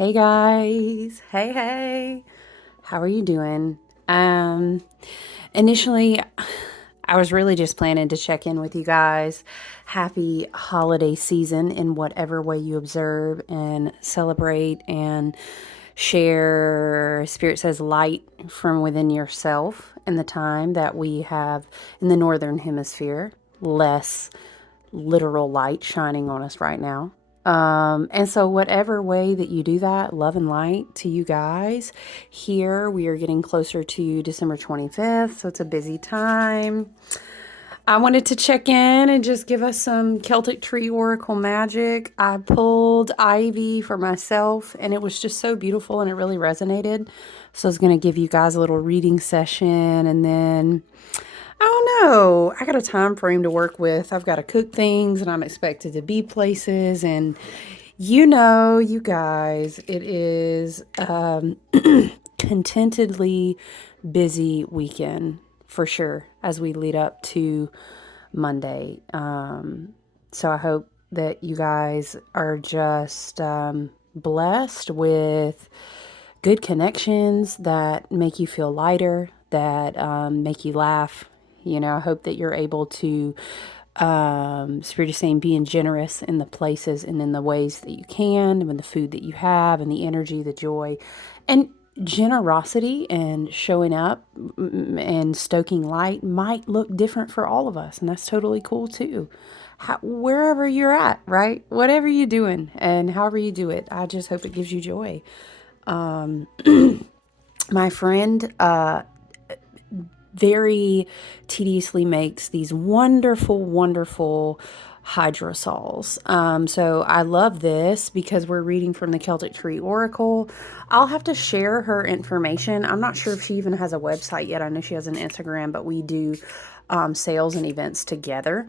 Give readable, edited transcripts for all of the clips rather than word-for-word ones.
Hey guys. Hey. How are you doing? Initially I was really just planning to check in with you guys. Happy holiday season in whatever way you observe and celebrate and share. Spirit says light from within yourself in the time that we have in the northern hemisphere. Less literal light shining on us right now. And so, whatever way that you do that, love and light to you guys. Here, we are getting closer to December 25th, so it's a busy time. I wanted to check in and just give us some Celtic tree oracle magic. I pulled Ivy for myself, and it was just so beautiful and it really resonated. So, I was going to give you guys a little reading session and then I don't know. I got a time frame to work with. I've got to cook things and I'm expected to be places. And you guys, it is contentedly busy weekend for sure as we lead up to Monday. So I hope that you guys are just blessed with good connections that make you feel lighter, that make you laugh. I hope that you're able to, Spirit is saying, being generous in the places and in the ways that you can, and in the food that you have, and the energy, the joy, and generosity and showing up and stoking light might look different for all of us, and that's totally cool too. Wherever you're at, right? Whatever you're doing and however you do it, I just hope it gives you joy. My friend very tediously makes these wonderful hydrosols. So I love this because we're reading from the Celtic Tree Oracle. I'll have to share her information. I'm not sure if she even has a website yet. I know she has an Instagram, but we do sales and events together.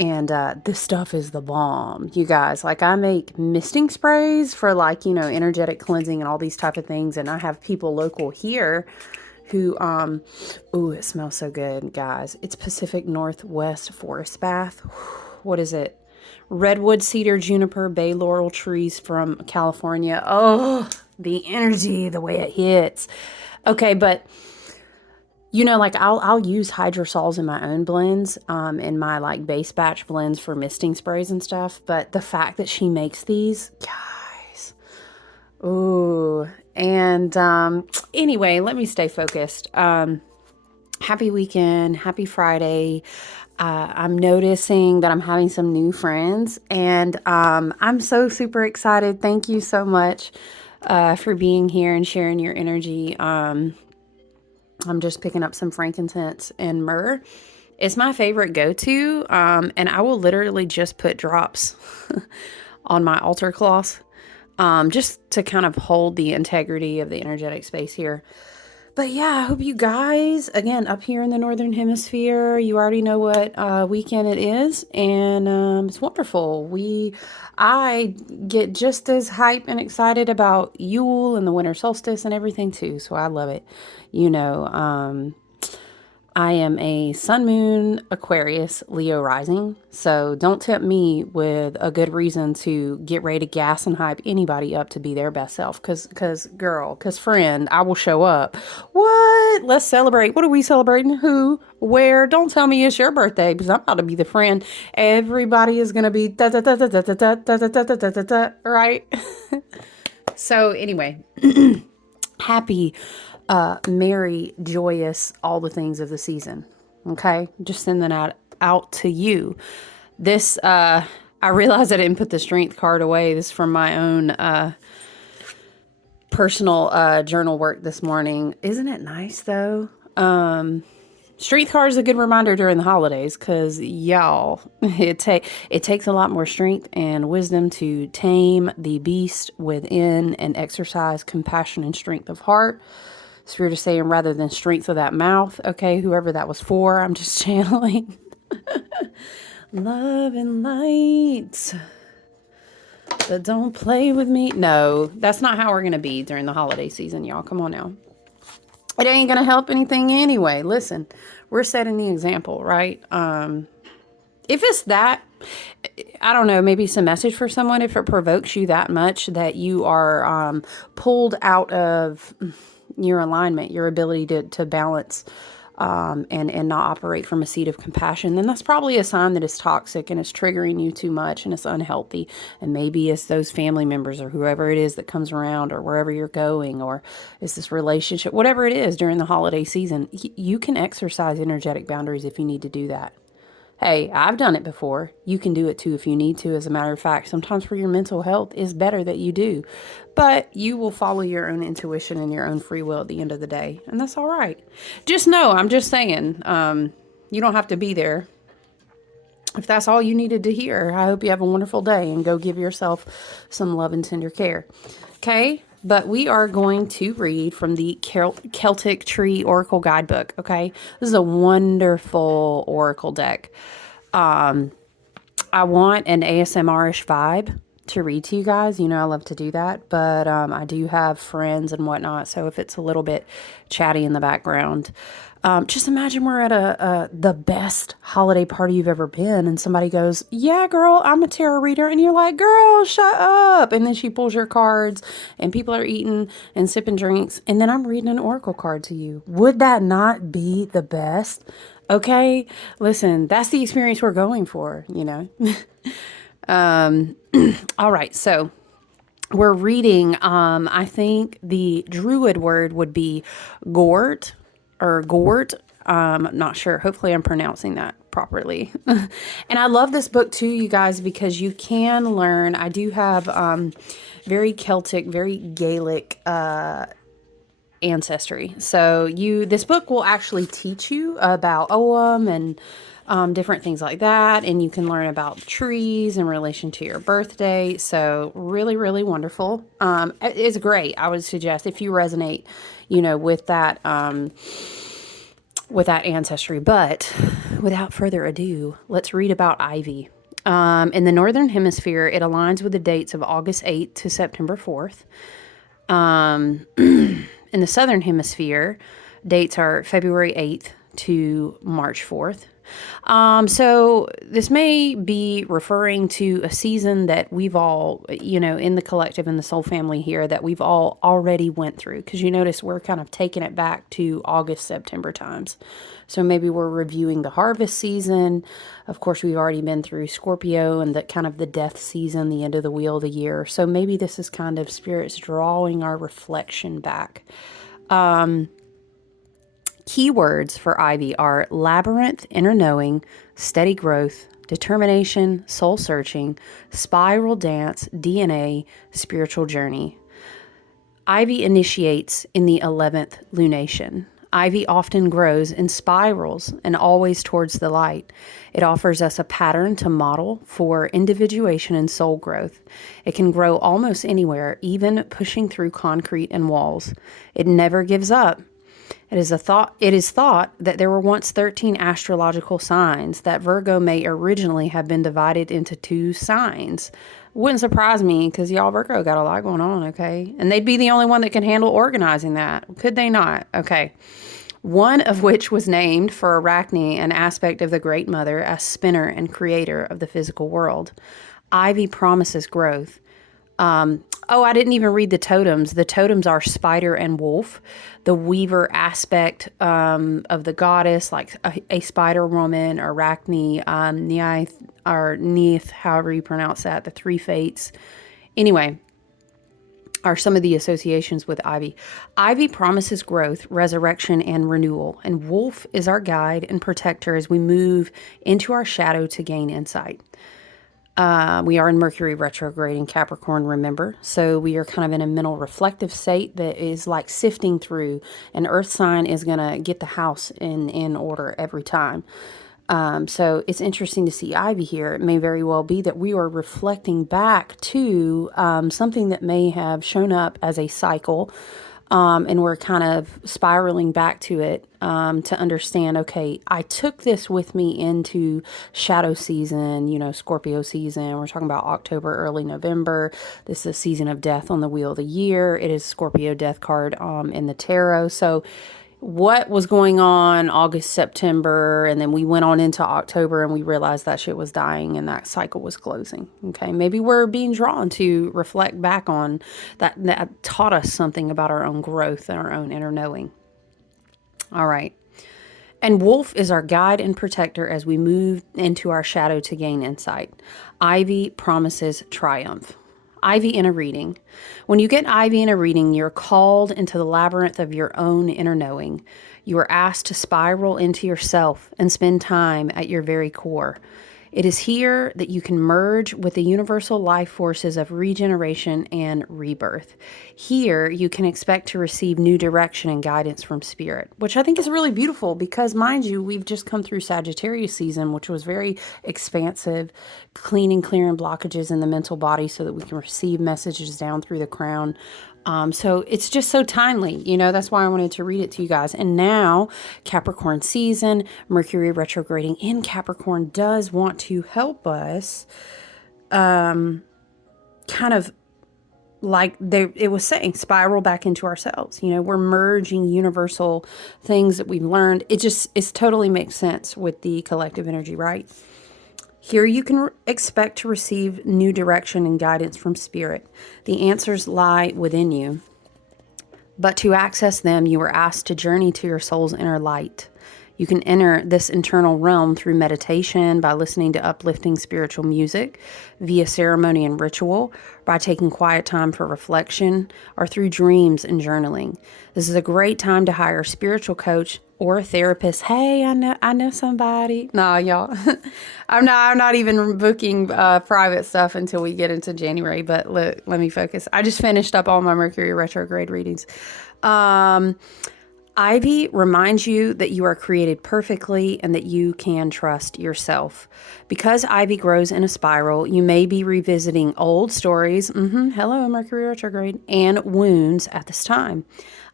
And this stuff is the bomb, you guys. Like, I make misting sprays for, like, energetic cleansing and all these type of things. And I have people local here who, ooh, it smells so good, guys. It's Pacific Northwest Forest Bath. What is it? Redwood, cedar, juniper, bay laurel trees from California. Oh, the energy, the way it hits. Okay, but like I'll use hydrosols in my own blends, in my like base batch blends for misting sprays and stuff. But the fact that she makes these, guys, ooh, and anyway, let me stay focused. Happy weekend, happy Friday. I'm noticing that I'm having some new friends, and I'm so super excited. Thank you so much for being here and sharing your energy. I'm just picking up some frankincense and myrrh. It's my favorite go-to, and I will literally just put drops on my altar cloth, just to kind of hold the integrity of the energetic space here. But yeah, I hope you guys, again, up here in the Northern Hemisphere, you already know what weekend it is, and it's wonderful. I get just as hype and excited about Yule and the winter solstice and everything too, so I love it. You know, I am a Sun Moon Aquarius Leo rising, so don't tempt me with a good reason to get ready to gas and hype anybody up to be their best self. Cause friend, I will show up. What? Let's celebrate. What are we celebrating? Who? Where? Don't tell me it's your birthday, because I'm about to be the friend. Everybody is gonna be da da da da da da da da da da da da da. Right? So anyway, happy, merry, joyous, all the things of the season. Okay, just sending that out to you. This, I realized I didn't put the strength card away. This is from my own personal journal work this morning. Isn't it nice though? Strength card is a good reminder during the holidays, because y'all, it takes a lot more strength and wisdom to tame the beast within and exercise compassion and strength of heart. Spirit is saying, rather than strength of that mouth. Okay, whoever that was for, I'm just channeling. Love and light, but don't play with me. No, that's not how we're going to be during the holiday season, y'all. Come on now. It ain't going to help anything anyway. Listen, we're setting the example, right? If it's that, I don't know, maybe some message for someone if it provokes you that much that you are pulled out of your alignment, your ability to balance and not operate from a seat of compassion, then that's probably a sign that it's toxic and it's triggering you too much and it's unhealthy. And maybe it's those family members or whoever it is that comes around or wherever you're going, or it's this relationship, whatever it is during the holiday season. You can exercise energetic boundaries if you need to do that. Hey, I've done it before. You can do it too if you need to. As a matter of fact, sometimes for your mental health, it's better that you do. But you will follow your own intuition and your own free will at the end of the day. And that's all right. Just know, I'm just saying, you don't have to be there. If that's all you needed to hear, I hope you have a wonderful day and go give yourself some love and tender care. Okay? But we are going to read from the Celtic Tree Oracle Guidebook. Okay? This is a wonderful oracle deck. I want an ASMR-ish vibe to read to you guys. You know, I love to do that, but I do have friends and whatnot. So if it's a little bit chatty in the background, just imagine we're at the best holiday party you've ever been, and somebody goes, "Yeah, girl, I'm a tarot reader," and you're like, "Girl, shut up!" And then she pulls your cards, and people are eating and sipping drinks, and then I'm reading an oracle card to you. Would that not be the best? Okay, listen, that's the experience we're going for, you know. All right, so we're reading, I think the druid word would be gort or gort. I'm not sure. Hopefully I'm pronouncing that properly. And I love this book too, you guys, because you can learn. I do have very Celtic, very Gaelic ancestry. So this book will actually teach you about Ogham and different things like that. And you can learn about trees in relation to your birthday. So really, really wonderful. It's great. I would suggest if you resonate, with that ancestry. But without further ado, let's read about ivy. In the Northern Hemisphere, it aligns with the dates of August 8th to September 4th. In the Southern Hemisphere, dates are February 8th to March 4th. So this may be referring to a season that we've all, in the collective, in the soul family here, that we've all already went through. Because you notice we're kind of taking it back to August, September times. So maybe we're reviewing the harvest season. Of course, we've already been through Scorpio and the kind of the death season, the end of the wheel of the year. So maybe this is kind of spirits drawing our reflection back. Keywords for ivy are labyrinth, inner knowing, steady growth, determination, soul searching, spiral dance, DNA, spiritual journey. Ivy initiates in the 11th lunation. Ivy often grows in spirals and always towards the light. It offers us a pattern to model for individuation and soul growth. It can grow almost anywhere, even pushing through concrete and walls. It never gives up. It is thought that there were once 13 astrological signs, that Virgo may originally have been divided into 2 signs. Wouldn't surprise me, because y'all Virgo got a lot going on, okay? And they'd be the only one that can handle organizing that. Could they not? Okay. One of which was named for Arachne, an aspect of the Great Mother, as spinner and creator of the physical world. Ivy promises growth. I didn't even read the totems. The totems are spider and wolf. The weaver aspect of the goddess, like a spider woman, Arachne, Neith, however you pronounce that, the 3 fates. Anyway, are some of the associations with ivy. Ivy promises growth, resurrection, and renewal. And wolf is our guide and protector as we move into our shadow to gain insight. We are in Mercury retrograde in Capricorn, remember? So we are kind of in a mental reflective state that is like sifting through. An earth sign is going to get the house in order every time. So it's interesting to see ivy here. It may very well be that we are reflecting back to something that may have shown up as a cycle. And we're kind of spiraling back to it to understand, okay, I took this with me into shadow season, Scorpio season. We're talking about October, early November. This is a season of death on the wheel of the year. It is Scorpio death card in the tarot. So what was going on August, September, and then we went on into October and we realized that shit was dying and that cycle was closing. Okay. Maybe we're being drawn to reflect back on that, that taught us something about our own growth and our own inner knowing. All right. And Wolf is our guide and protector as we move into our shadow to gain insight. Ivy promises triumph. Ivy in a reading. When you get Ivy in a reading, you're called into the labyrinth of your own inner knowing. You are asked to spiral into yourself and spend time at your very core. It is here that you can merge with the universal life forces of regeneration and rebirth. Here, you can expect to receive new direction and guidance from spirit, which I think is really beautiful because, mind you, we've just come through Sagittarius season, which was very expansive, cleaning, clearing blockages in the mental body so that we can receive messages down through the crown. So it's just so timely, that's why I wanted to read it to you guys. And now Capricorn season, Mercury retrograding in Capricorn does want to help us, kind of like it was saying, spiral back into ourselves. We're merging universal things that we've learned. It totally makes sense with the collective energy, right? Here you can expect to receive new direction and guidance from spirit. The answers lie within you. But to access them, you are asked to journey to your soul's inner light. You can enter this internal realm through meditation, by listening to uplifting spiritual music, via ceremony and ritual, by taking quiet time for reflection, or through dreams and journaling. This is a great time to hire a spiritual coach or a therapist. Hey, I know somebody. No, y'all. I'm not even booking private stuff until we get into January, but let me focus. I just finished up all my Mercury retrograde readings. Ivy reminds you that you are created perfectly and that you can trust yourself. Because Ivy grows in a spiral, you may be revisiting old stories, hello, Mercury retrograde, and wounds at this time.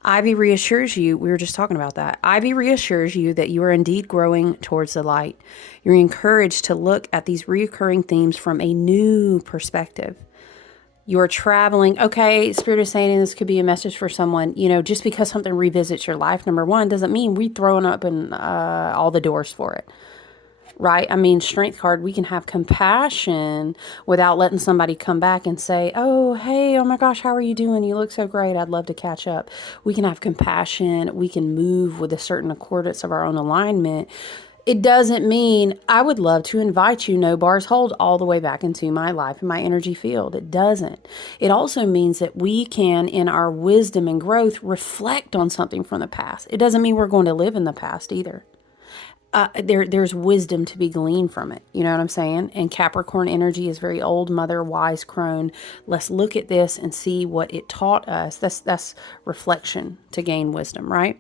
Ivy reassures you, we were just talking about that. Ivy reassures you that you are indeed growing towards the light. You're encouraged to look at these reoccurring themes from a new perspective. You're traveling. Okay, Spirit is saying this could be a message for someone. Just because something revisits your life, number one, doesn't mean we throwing up in all the doors for it. Right? I mean, Strength card, we can have compassion without letting somebody come back and say, oh, hey, oh my gosh, how are you doing? You look so great. I'd love to catch up. We can have compassion. We can move with a certain accordance of our own alignment. It doesn't mean I would love to invite you, no bars hold, all the way back into my life and my energy field. It doesn't. It also means that we can, in our wisdom and growth, reflect on something from the past. It doesn't mean we're going to live in the past either. There's wisdom to be gleaned from it. You know what I'm saying? And Capricorn energy is very old mother, wise crone. Let's look at this and see what it taught us. That's reflection to gain wisdom, right?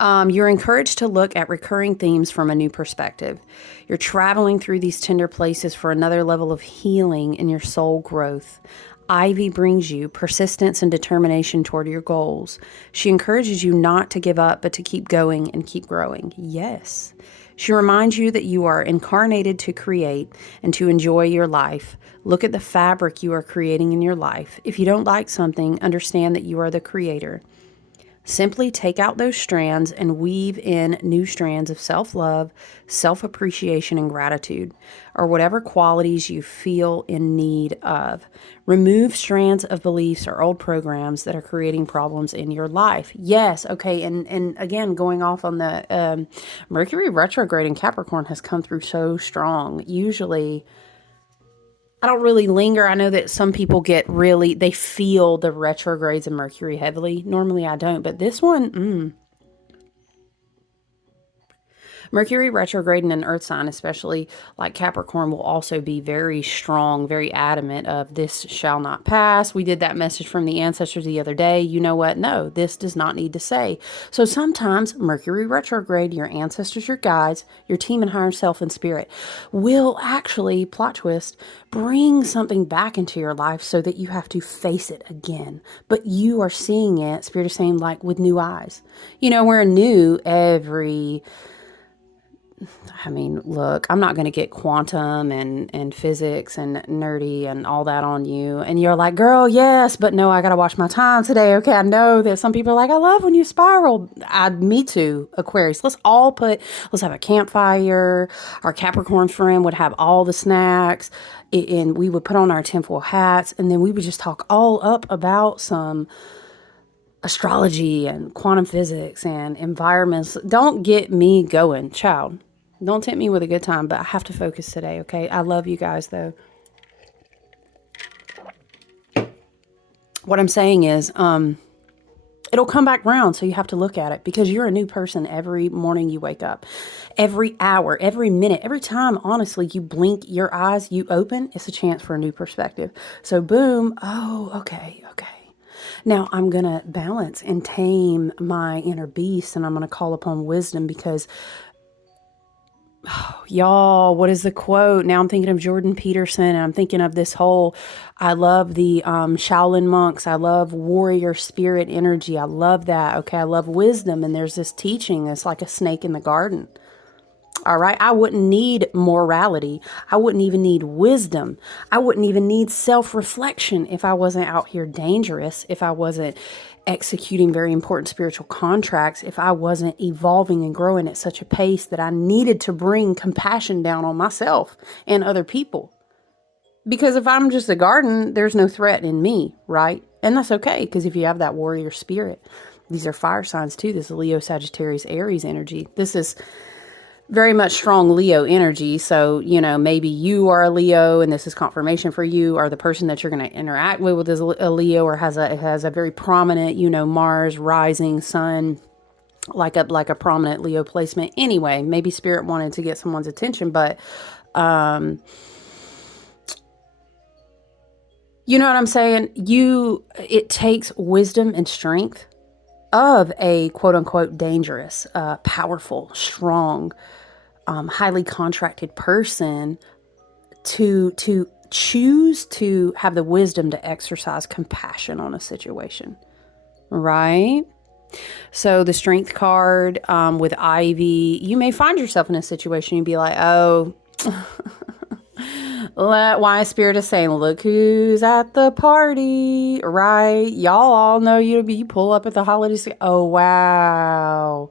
You're encouraged to look at recurring themes from a new perspective. You're traveling through these tender places for another level of healing in your soul growth. Ivy brings you persistence and determination toward your goals. She encourages you not to give up, but to keep going and keep growing. Yes. She reminds you that you are incarnated to create and to enjoy your life. Look at the fabric you are creating in your life. If you don't like something, understand that you are the creator. Simply take out those strands and weave in new strands of self-love, self-appreciation, and gratitude, or whatever qualities you feel in need of. Remove strands of beliefs or old programs that are creating problems in your life. Yes, okay, and again, going off on the Mercury retrograde in Capricorn has come through so strong. Usually, I don't really linger. I know that some people they feel the retrogrades of Mercury heavily. Normally I don't, but this one, Mercury retrograde in an earth sign, especially like Capricorn, will also be very strong, very adamant of this shall not pass. We did that message from the ancestors the other day. You know what? No, this does not need to say. So sometimes Mercury retrograde, your ancestors, your guides, your team and higher self and spirit will actually, plot twist, bring something back into your life so that you have to face it again. But you are seeing it, Spirit is saying, like with new eyes. We're new every I mean, look, I'm not going to get quantum and physics and nerdy and all that on you. And you're like, girl, yes, but no, I got to watch my time today. Okay, I know that some people are like, I love when you spiral. Me too, Aquarius. Let's have a campfire. Our Capricorn friend would have all the snacks, and we would put on our tinfoil hats, and then we would just talk all up about some astrology and quantum physics and environments. Don't get me going, child. Don't tempt me with a good time, but I have to focus today, okay? I love you guys, though. What I'm saying is, it'll come back round, so you have to look at it because you're a new person every morning you wake up. Every hour, every minute, every time, honestly, you blink your eyes, you open, it's a chance for a new perspective. So, boom, oh, okay, okay. Now I'm going to balance and tame my inner beast, and I'm going to call upon wisdom because, y'all, what is the quote? Now I'm thinking of Jordan Peterson, and I'm thinking of this whole, I love the Shaolin monks. I love warrior spirit energy. I love that. Okay, I love wisdom, and there's this teaching that's like a snake in the garden. All right. I wouldn't need morality. I wouldn't even need wisdom. I wouldn't even need self-reflection if I wasn't out here dangerous, if I wasn't executing very important spiritual contracts, if I wasn't evolving and growing at such a pace that I needed to bring compassion down on myself and other people. Because if I'm just a garden, there's no threat in me, right? And that's okay, because if you have that warrior spirit, these are fire signs too. This is Leo, Sagittarius, Aries energy. This is very much strong Leo energy. So, maybe you are a Leo and this is confirmation for you, or the person that you're going to interact with is a Leo, or has a very prominent, Mars rising sun, like a prominent Leo placement. Anyway, maybe spirit wanted to get someone's attention, but, you know what I'm saying? It takes wisdom and strength of a quote unquote dangerous, powerful, strong, highly contracted person to choose to have the wisdom to exercise compassion on a situation, right? So the strength card with Ivy, you may find yourself in a situation you'd be like, oh, why Spirit is saying, look who's at the party, right? Y'all all know you pull up at the holidays. Oh, wow.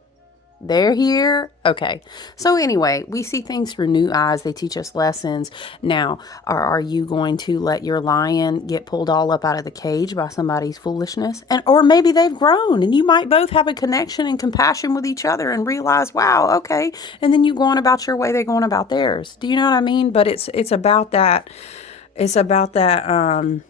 They're here. Okay. So anyway, we see things through new eyes. They teach us lessons. Now, are you going to let your lion get pulled all up out of the cage by somebody's foolishness? Or maybe they've grown and you might both have a connection and compassion with each other and realize, wow, okay. And then you go on about your way, they go on about theirs. Do you know what I mean? But it's about that. It's about that,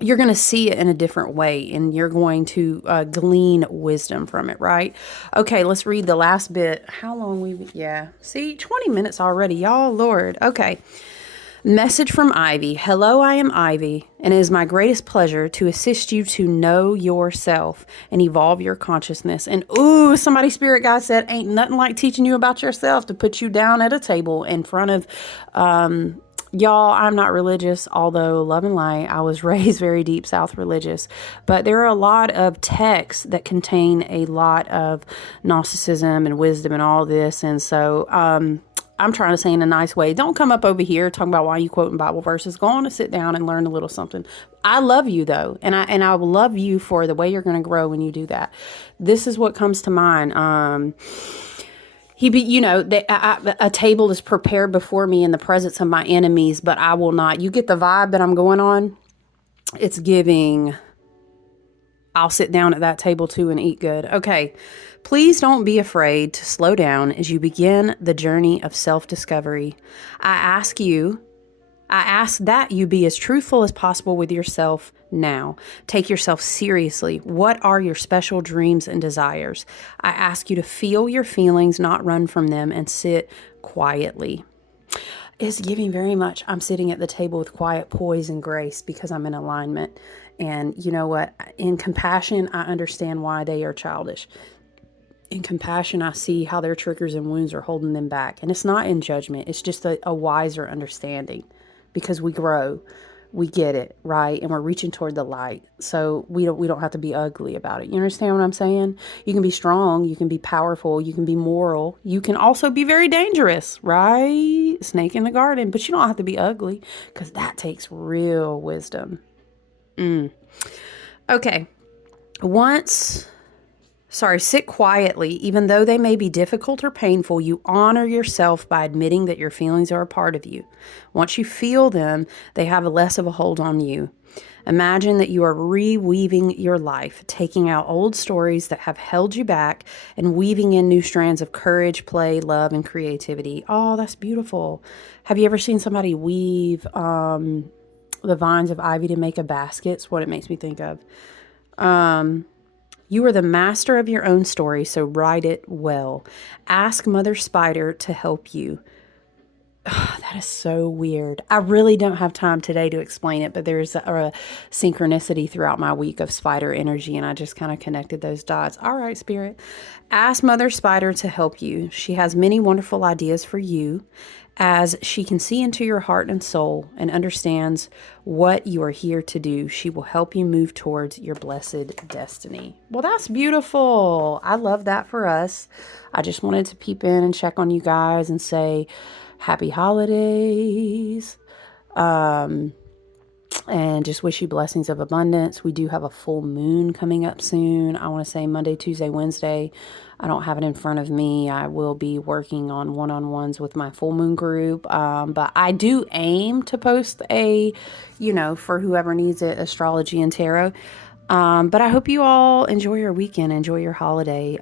you're going to see it in a different way, and you're going to glean wisdom from it, right? Okay, let's read the last bit. How long see, 20 minutes already, y'all, Lord. Okay. Message from Ivy. Hello, I am Ivy, and it is my greatest pleasure to assist you to know yourself and evolve your consciousness. And ooh, somebody spirit guy said, ain't nothing like teaching you about yourself to put you down at a table in front of y'all. I'm not religious, although love and light, I was raised very deep South religious, but there are a lot of texts that contain a lot of Gnosticism and wisdom and all this. And so, I'm trying to say in a nice way, don't come up over here talking about why you quoting Bible verses. Go on to sit down and learn a little something. I love you though. And I will love you for the way you're going to grow when you do that. This is what comes to mind. A table is prepared before me in the presence of my enemies, but I will not. You get the vibe that I'm going on? It's giving, I'll sit down at that table too and eat good. Okay. Please don't be afraid to slow down as you begin the journey of self-discovery. I ask that you be as truthful as possible with yourself now. Take yourself seriously. What are your special dreams and desires? I ask you to feel your feelings, not run from them, and sit quietly. It's giving very much, I'm sitting at the table with quiet poise and grace because I'm in alignment. And you know what? In compassion, I understand why they are childish. In compassion, I see how their triggers and wounds are holding them back. And it's not in judgment. It's just a wiser understanding because we grow. we get it, right? And we're reaching toward the light. So we don't have to be ugly about it. You understand what I'm saying? You can be strong, you can be powerful, you can be moral. You can also be very dangerous, right? Snake in the garden, but you don't have to be ugly cuz that takes real wisdom. Okay. Once Sit quietly. Even though they may be difficult or painful, you honor yourself by admitting that your feelings are a part of you. Once you feel them, they have less of a hold on you. Imagine that you are reweaving your life, taking out old stories that have held you back and weaving in new strands of courage, play, love, and creativity. Oh, that's beautiful. Have you ever seen somebody weave the vines of ivy to make a basket? It's what it makes me think of. You are the master of your own story, so write it well. Ask Mother Spider to help you. That is so weird. I really don't have time today to explain it, but there's a synchronicity throughout my week of spider energy, and I just kind of connected those dots. All right, Spirit. Ask Mother Spider to help you. She has many wonderful ideas for you, as she can see into your heart and soul and understands what you are here to do. She will help you move towards your blessed destiny. Well, that's beautiful. I love that for us. I just wanted to peep in and check on you guys and say, happy holidays. And just wish you blessings of abundance. We do have a full moon coming up soon. I want to say Monday, Tuesday, Wednesday. I don't have it in front of me. I will be working on one-on-ones with my full moon group. But I do aim to post for whoever needs it, astrology and tarot. But I hope you all enjoy your weekend, enjoy your holiday.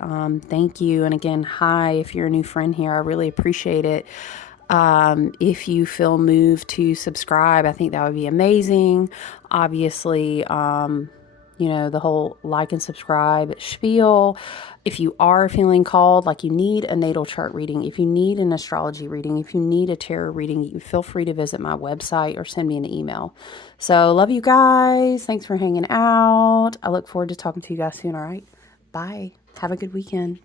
Thank you. And again, hi, if you're a new friend here, I really appreciate it. If you feel moved to subscribe, I think that would be amazing. Obviously, the whole like and subscribe spiel. If you are feeling called, like you need a natal chart reading, if you need an astrology reading, if you need a tarot reading, you feel free to visit my website or send me an email. So love you guys. Thanks for hanging out. I look forward to talking to you guys soon. All right. Bye. Have a good weekend.